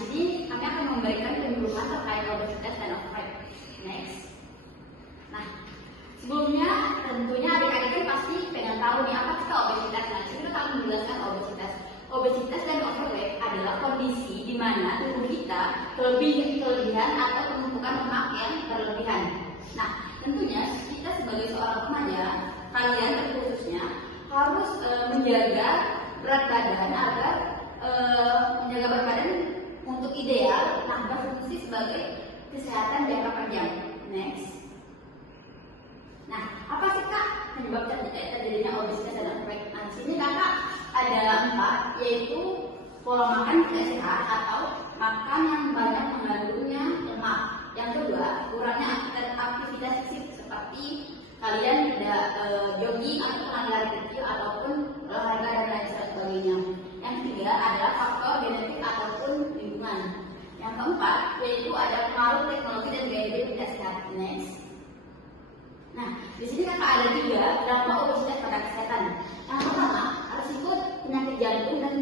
sini kami akan memberikan penyuluhan terkait obesitas dan overweight. Next. Nah, sebelumnya tentunya adik-adik pasti pengen tahu nih apa itu obesitas. Nah, sini kita akan menjelaskan obesitas. Obesitas dan overweight adalah kondisi di mana tubuh kita kelebihan atau penumpukan lemak yang berlebihan. Nah, tentunya kita sebagai seorang remaja, kalian terkhususnya harus menjaga berat badan agar menjaga berat badan untuk ideal, nah berfungsi sebagai kesehatan jangka panjang. Next. Nah, apa sih Kak penyebab terjadinya obesitas dan overweight? Nah, di sini Kakak ada 4, yaitu pola makan tidak sehat atau makan yang banyak mengandungnya lemak. Yang kedua, kurangnya aktivitas fisik seperti kalian tidak jogging atau lari kecil ataupun olahraga dan lain sebagainya. Yang ketiga adalah faktor genetik ataupun lingkungan. Yang keempat yaitu ada pengaruh teknologi dan gaya hidup tidak sehat. Next. Nah, di sini Kakak ada 3 dampak obesitas pada kesehatan. Yang pertama, risiko penyakit jantung dan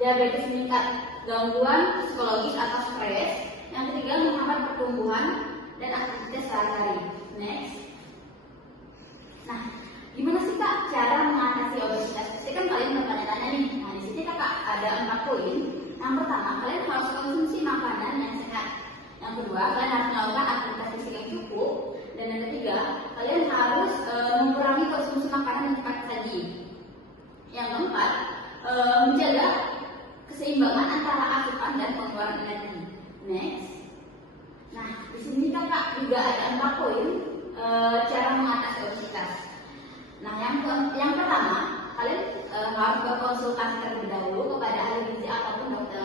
diabetes meningkat, gangguan psikologis atau stres. Yang ketiga, menghambat pertumbuhan dan aktivitas sehari-hari. Next. Nah, gimana sih Kak cara mengatasi obesitas? Pasti kan kalian bertanya-tanya nih. Nah, di sini Kakak ada 4 poin. Yang pertama, kalian harus konsumsi makanan yang sehat. Yang kedua, kalian harus melakukan aktivitas fisik yang cukup. Dan yang ketiga, kalian harus mengurangi konsumsi makanan yang cepat saji. Yang keempat, menjaga keseimbangan antara asupan dan pengeluaran energi. Next. Nah, di sini Kakak juga ada 4 poin cara mengatasi obesitas. Nah, yang pertama, kalian harus berkonsultasi terlebih dahulu kepada ahli gizi ataupun dokter.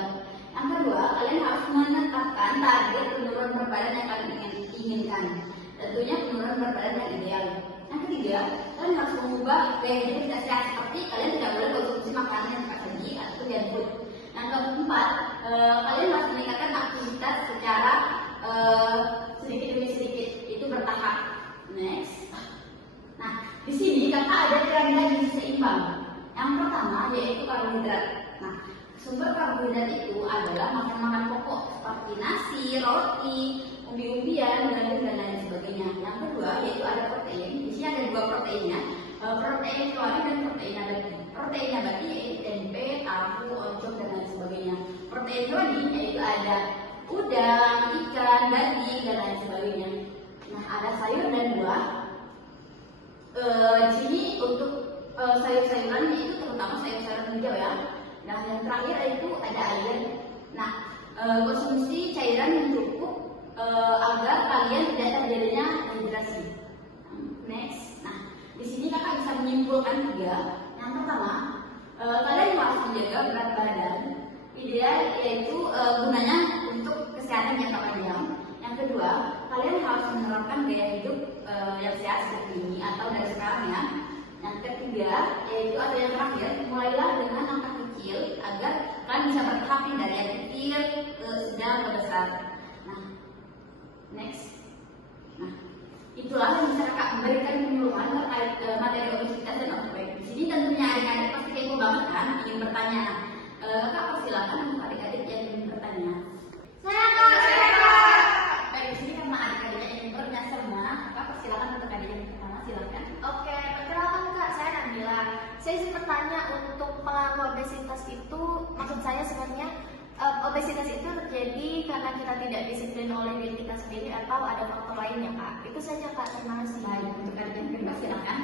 Yang kedua, kalian harus menetapkan target penurunan berat badan yang kalian inginkan. Tentunya penurunan berat badan yang ideal. Yang ketiga, kalian harus mengubah gaya hidup tidak sehat seperti kalian tidak boleh konsumsi makanan yang cepat saji atau junk food. Yang keempat, kalian harus meningkatkan aktivitas secara sedikit demi sedikit, itu bertahap. Next. Nah, di sini Kakak ada piramida gizi seimbang. Yang pertama yaitu karbohidrat. Nah, sumber karbohidrat itu adalah makan-makan pokok seperti nasi, roti, umbi-umbian, gandum dan lain sebagainya. Yang kedua yaitu ada protein. Di sini ada 2 proteinnya, protein hewani dan protein nabati. Protein nabati yaitu tempe, tahu, oncom dan lain sebagainya. Protein hewani yaitu ada udang, ikan, daging dan lain sebagainya. Nah, ada sayur dan buah. Di sini untuk sayur-sayuran itu terutama sayur-sayuran hijau ya. Nah, yang terakhir itu ada air. Nah, konsumsi cairan yang cukup agar kalian tidak terjadinya dehidrasi. Next. Nah, di sini Kakak bisa menyimpulkan 3. Yang pertama, kalian harus menjaga berat badan ideal, yaitu gunanya untuk kesehatan jangka panjang. Yang kedua, kalian harus menerapkan gaya hidup yang sehat seperti ini atau dari sekarang ya. Yang ketiga, yaitu atau yang terakhir, mulailah dengan langkah kecil agar kalian bisa bertahap dari yang kecil ke sedang ke besar. Nah, next. Nah, itulah yang bisa Kakak memberikan penyuluhan terkait materi obesitas dan overweight. Di sini tentunya adik-adik pasti kepo banget kan, ingin bertanya. Kakak persilakan untuk adik-adik yang ingin bertanya. Saya Kak. Baik, di sini karena adik-adiknya ingin bertanya semua, Kakak persilakan untuk adik yang pertama, silakan. Oke, perkenalkan Kak, saya Nabila. Saya ingin bertanya untuk pengaruh obesitas itu, maksud saya sebenarnya obesitas itu terjadi karena kita tidak disiplin oleh diri kita sendiri atau ada faktor lainnya Kak. Itu saja Kak, terima kasih. Baik, untuk adik yang kedua silakan.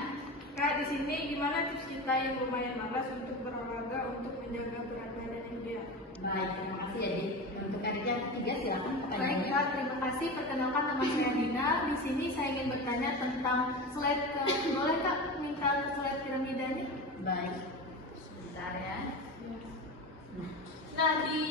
Kak, di sini gimana tips kita yang lumayan malas untuk berolahraga untuk menjaga berat badan yang ideal? Baik, terima kasih adik. Untuk adik yang ketiga silakan Baik pertanyaannya. Kak, terima kasih. Perkenalkan nama saya Dina. Di sini saya ingin bertanya tentang slide. Boleh Kak minta slide piramida ini? Baik, sebentar ya. Nah, di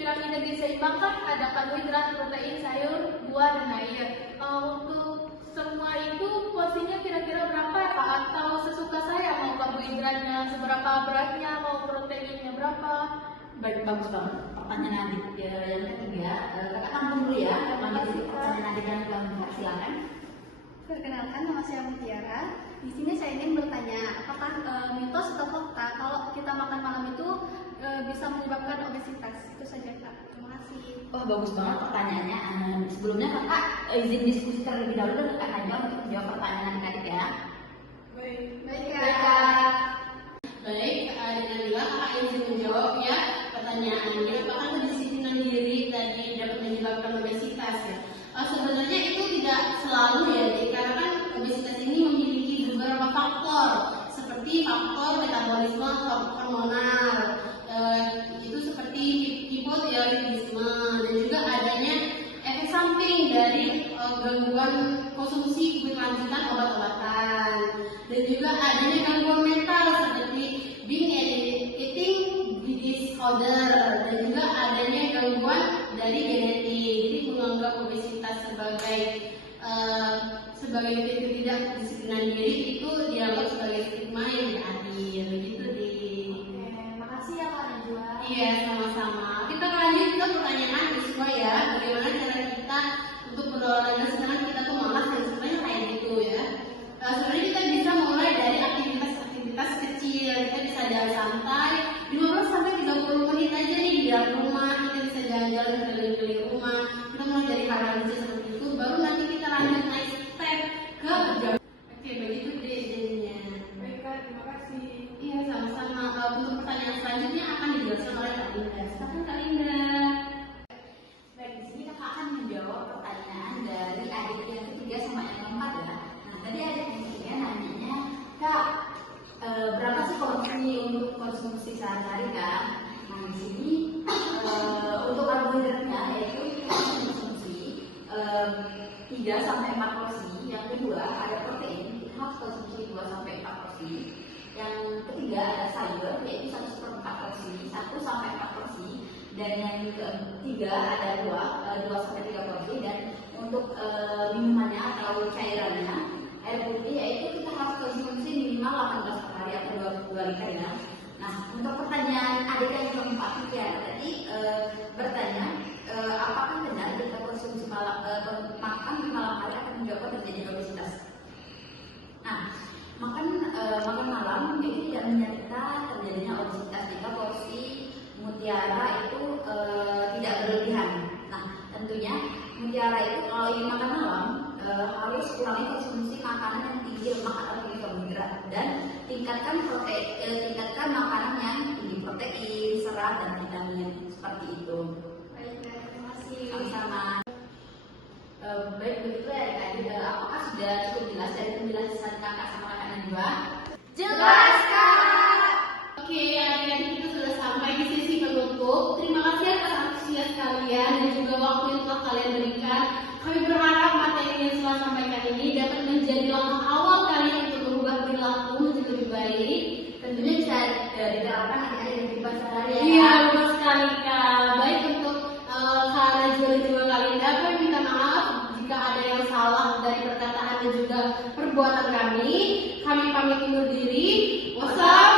piramida gizi seimbang kan ada karbohidrat, protein, sayur, buah, dan air. Untuk semua itu porsinya kira-kira berapa Kak? Atau sesuka saya, mau karbohidratnya seberapa beratnya, mau proteinnya berapa? Baik, bagus banget. Pertanyaan adik yang ketiga, Kakak tampung dulu ya. Pertama itu pertanyaan adik yang kedua, silakan. Perkenalkan, nama saya Mutiara. Di sini saya ingin bertanya, apakah mitos atau fakta kalau kita makan malam itu bisa menyebabkan obesitas? Itu saja Kak. bagus banget pertanyaannya. Sebelumnya kakak izin diskusi terlebih dahulu dengan Kak Najwa untuk menjawab pertanyaan adik ya. Baik. Baik, Baik, Kak. Kak. Baik, Adik Nabila, kakak izin menjawab ya pertanyaannya. Apakah kedisiplinan diri tadi dapat menyebabkan obesitas ya? Sebenarnya itu tidak selalu ya, Dik, karena kan obesitas ini memiliki beberapa faktor seperti faktor metabolisme hormonal, itu seperti hipotiroidisme dan juga adanya efek samping dari gangguan konsumsi berkelanjutan obat-obatan dan juga adanya gangguan mental seperti binge eating disorder dan juga adanya gangguan dari genetik. Jadi menganggap obesitas sebagai tidak kedisiplinan diri itu dianggap sebagai stigma yang tidak adil gitu deh. Oke, makasih ya Kak Najwa. Iya, sama-sama. Kita lanjut ke pertanyaan siswa ya. Bagaimana cara kita untuk berolahraga sekarang kita tuh malas dan sebenarnya kayak gitu ya. Sebenarnya kita bisa mulai dari aktivitas kecil. Kita bisa jalan santai 15 sampai 30 menit aja nih di dalam rumah. Kita bisa jalan-jalan keliling-keliling rumah. Kita mulai dari hal-hal kecil seperti itu. Baru nanti kita lanjut naik step ke berjalan. Oke, begitu deh jadinya. Baik, Kak. Terima kasih. Iya, sama-sama. Untuk pertanyaan selanjutnya akan dijelaskan oleh Kak Linda. Silakan Kak Linda. Baik, di sini kakak akan menjawab pertanyaan dari adik yang ketiga sama yang keempat ya. Nah, tadi adik yang ketiga nanyanya, Kak, berapa sih konsumsi sehari-hari kan? Nah, di sini untuk karbohidratnya yaitu kita konsumsi 3 sampai 4 porsi. Yang kedua ada protein, kita harus konsumsi 2 sampai 4 porsi. Yang ketiga ada sayur yaitu 1/4 porsi, 1 sampai 4 porsi. Dan yang ketiga ada buah 2 sampai 3 porsi. Dan untuk minumannya atau cairannya air putih yaitu kita harus konsumsi minimal 18 per hari atau 2 liter ya. Nah, untuk pertanyaan adik yang keempat ya tadi bertanya apakah benar jika konsumsi makan di malam hari akan menyebabkan terjadi obesitas? Nah, makan malam ini tidak menyerta terjadinya obesitas jika porsi mutiara itu tidak berlebihan. Nah, tentunya mutiara itu kalau ingin makan malam harus kurangi konsumsi makanan yang tinggi lemak atau tinggi karbohidrat dan tingkatkan makanan yang tinggi protein, serat dan vitamin seperti itu. Baik, Kak. Terima kasih. Sama-sama. Baik, begitu ya adik. Apakah sudah cukup jelas dari penjelasan kakak sama kakak Najwa? Jelas, Kak. Oke, adik-adik kita sudah sampai di sesi penutup. Terima kasih atas antusias kalian dan juga waktu yang telah kalian berikan. Kami berharap materi yang telah sampaikan ini dapat menjadi langkah awal kalian untuk berubah perilaku menjadi lebih baik. Tentunya bisa diterapkan adik-adik di kehidupan sehari-hari ya. Iya, betul sekali Kak. Baik untuk Kak Najwa dan juga Kak Linda, kami minta maaf jika ada yang salah dari perkataan dan juga perbuatan kami. Kami pamit undur diri. Wassalamualaikum